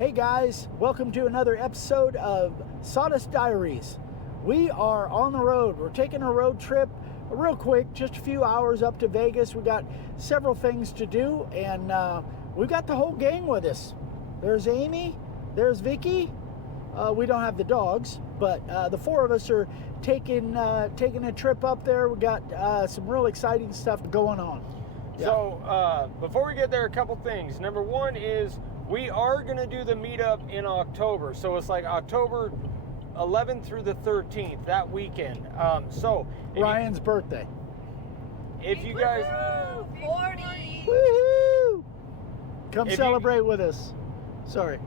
Hey guys, welcome to another episode of Sawdust Diaries. We are on the road. We're taking a road trip real quick, just a few hours up to Vegas. We got several things to do, and we got the whole gang with us. There's Amy, there's Vicky. We don't have the dogs, but the four of us are taking a trip up there. We got some real exciting stuff going on. Yeah. So before we get there, a couple things. Number one is we are going to do the meetup in October. So it's like October 11th through the 13th, that weekend. So Ryan's birthday. If you guys... 40! Woohoo! Come celebrate with us. Sorry.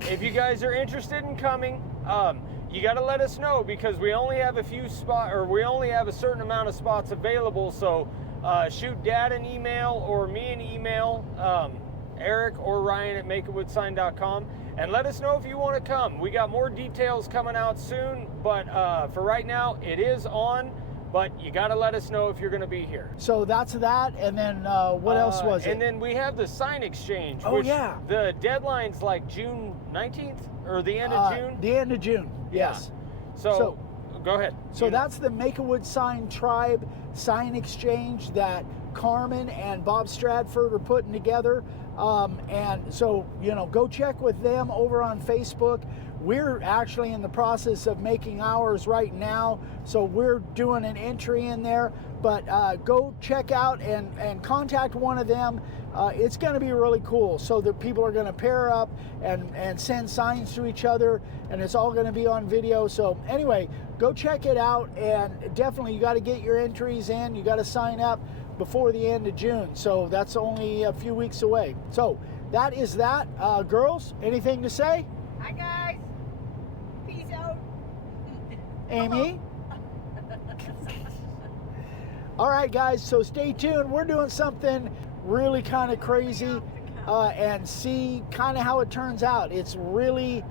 If you guys are interested in coming, you got to let us know, because we only have a few spots, or we only have a certain amount of spots available. So shoot Dad an email or me an email, Eric or Ryan at makeitwithsign.com, and let us know if you want to come. We got more details coming out soon, but for right now, it is on. But you got to let us know if you're going to be here. So that's that, and then what else was it? And then we have the sign exchange. Oh, which yeah. The deadline's like June 19th, or the end of June? The end of June, yes. Yeah. So go ahead. So that's the Make a Wood Sign Tribe sign exchange that Carmen and Bob Stradford are putting together. And so, go check with them over on Facebook. We're actually in the process of making ours right now, so we're doing an entry in there. But go check out and contact one of them. It's going to be really cool. So the people are going to pair up and send signs to each other, and it's all going to be on video. So anyway, go check it out, and definitely you got to get your entries in. You got to sign up before the end of June. So that's only a few weeks away. So that is that. Girls, anything to say? Hi guys. Peace out. Amy? All right, guys, so stay tuned. We're doing something really kind of crazy and see kind of how it turns out. It's really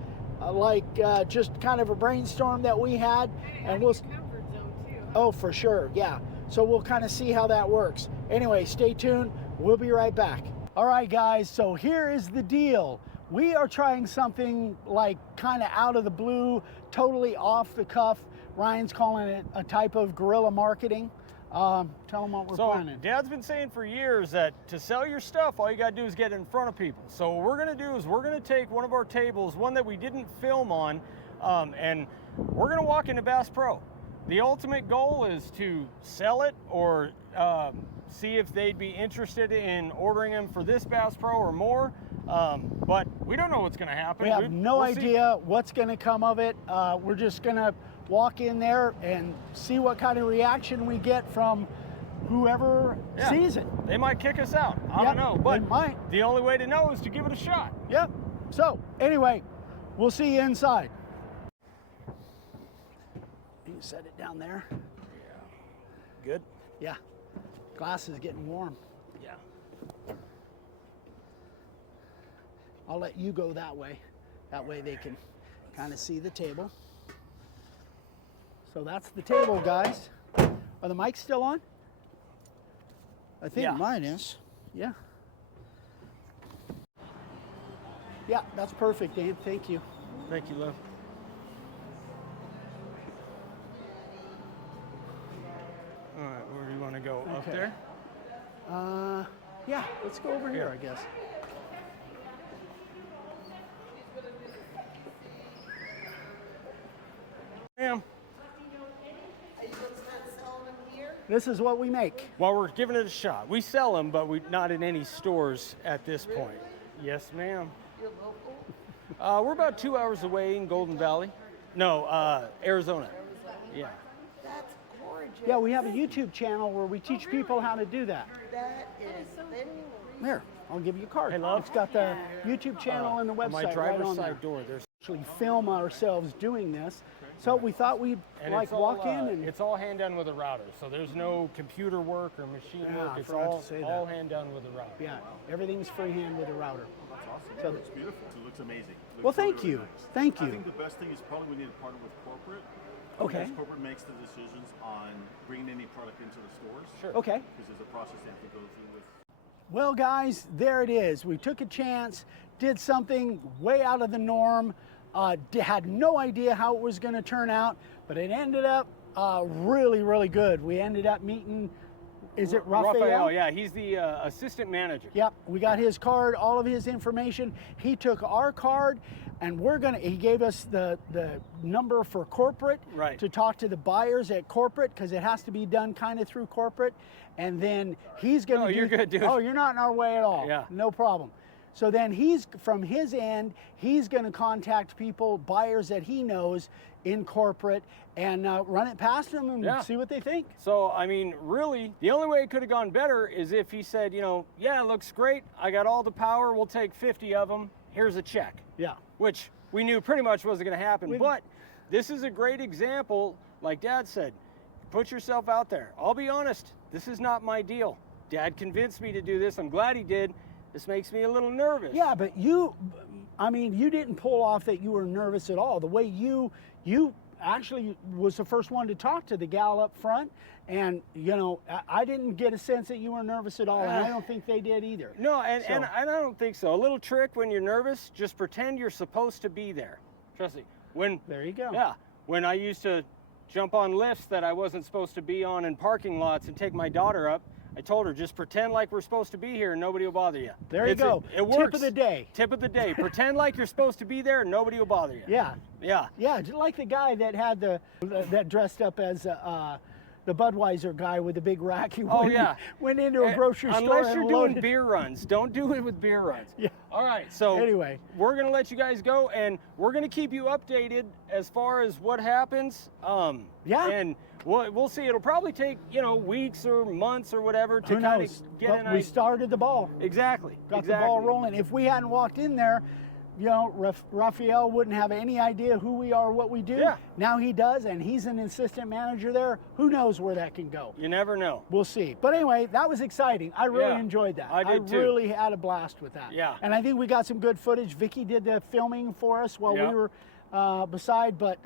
just kind of a brainstorm that we had. And we'll... comfort zone too, huh? Oh, for sure, yeah. So we'll kind of see how that works. Anyway, stay tuned. We'll be right back. All right, guys, so here is the deal. We are trying something like kind of out of the blue, totally off the cuff. Ryan's calling it a type of guerrilla marketing. Tell them what we're planning. Dad's been saying for years that to sell your stuff, all you got to do is get in front of people. So what we're going to do is we're going to take one of our tables, one that we didn't film on, and we're going to walk into Bass Pro. The ultimate goal is to sell it or see if they'd be interested in ordering them for this Bass Pro or more. But we don't know what's going to happen. We have no idea what's going to come of it. We're just going to walk in there and see what kind of reaction we get from whoever sees it. They might kick us out. I don't know. But they might. The only way to know is to give it a shot. Yep. So anyway, we'll see you inside. You set it down there. Yeah. Good? Yeah. Glass is getting warm. Yeah. I'll let you go that way. That way they can kind of see the table. So that's the table, guys. Are the mics still on? I think mine is. Yeah. Yeah, that's perfect, Dave. Thank you. Thank you, love. All right, where do you want to go? Up there? Yeah, let's go over here, I guess. Ma'am. This is what we make. Well, we're giving it a shot. We sell them, but not in any stores at this point. Yes, ma'am. You're local? We're about 2 hours away in Golden Valley. No, Arizona. Yeah. That's gorgeous. Yeah, we have a YouTube channel where we teach people how to do that. That is so cool. Here, I'll give you a card. Hey, love. It's got the YouTube channel and the On website my driver's right on side there. door, there's Actually film ourselves doing this. So we thought we'd it's walk all, in and... it's all hand done with a router. So there's no computer work or machine work. I It's forgot to say all that. hand done with a router. Yeah, everything's freehand with a router. That's awesome. So It looks beautiful. It looks amazing. It Well, looks thank really you. nice. Thank I you. think the best thing is probably we need to partner with corporate. Okay. Because corporate makes the decisions on bringing any product into the stores. Sure. Okay. Because there's a process they have to go through with Well, guys, there it is. We took a chance, did something way out of the norm, had no idea how it was going to turn out, but it ended up really, really good. We ended up meeting, is it Raphael? Yeah, he's the assistant manager. Yep, we got his card, all of his information. He took our card, and he gave us the number for corporate Right. to talk to the buyers at corporate, because it has to be done kind of through corporate. And then he's going to you're good, dude. Oh, you're not in our way at all. Yeah. No problem. So then from his end, he's going to contact people, buyers that he knows in corporate, and run it past them and see what they think. So, I mean, really, the only way it could have gone better is if he said, you know, yeah, it looks great. I got all the power. We'll take 50 of them. Here's a check. Yeah. Which we knew pretty much wasn't going to happen. But this is a great example, like Dad said, put yourself out there. I'll be honest, this is not my deal. Dad convinced me to do this. I'm glad he did. This makes me a little nervous. Yeah, but you didn't pull off that you were nervous at all. The way you actually was the first one to talk to the gal up front, and I didn't get a sense that you were nervous at all, and I don't think they did either. No, and I don't think so. A little trick when you're nervous, just pretend you're supposed to be there. Trust me. There you go. Yeah, when I used to jump on lifts that I wasn't supposed to be on in parking lots and take my daughter up, I told her, just pretend like we're supposed to be here and nobody will bother you. There you go. It works. Tip of the day. Tip of the day. Pretend like you're supposed to be there and nobody will bother you. Yeah. Yeah. Yeah, just like the guy that had that dressed up as the Budweiser guy with the big rack. He went into a grocery store. Unless you're and doing loaded. beer runs. Don't do it with beer runs. Yeah. All right, so anyway, we're going to let you guys go, and we're going to keep you updated as far as what happens. Yeah. And we'll see. It'll probably take, weeks or months or whatever to Who kind knows? of get But an we idea. started the ball. Exactly. Got the ball rolling. If we hadn't walked in there, Raphael wouldn't have any idea who we are, what we do. Yeah. Now he does, and he's an assistant manager there. Who knows where that can go? You never know. We'll see. But anyway, that was exciting. I really enjoyed that. I did too. Really had a blast with that. Yeah. And I think we got some good footage. Vicky did the filming for us while we were beside. But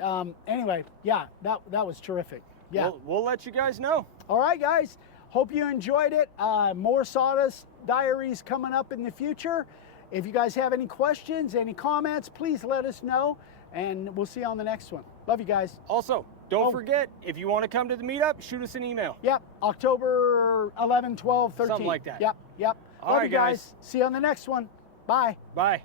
anyway, yeah, that was terrific. Yeah. We'll let you guys know. All right, guys. Hope you enjoyed it. More Sawdust Diaries coming up in the future. If you guys have any questions, any comments, please let us know, and we'll see you on the next one. Love you guys. Also, don't forget, if you want to come to the meetup, shoot us an email. Yep, October 11, 12, 13. Something like that. Yep. All Love right, you guys. guys. See you on the next one. Bye. Bye.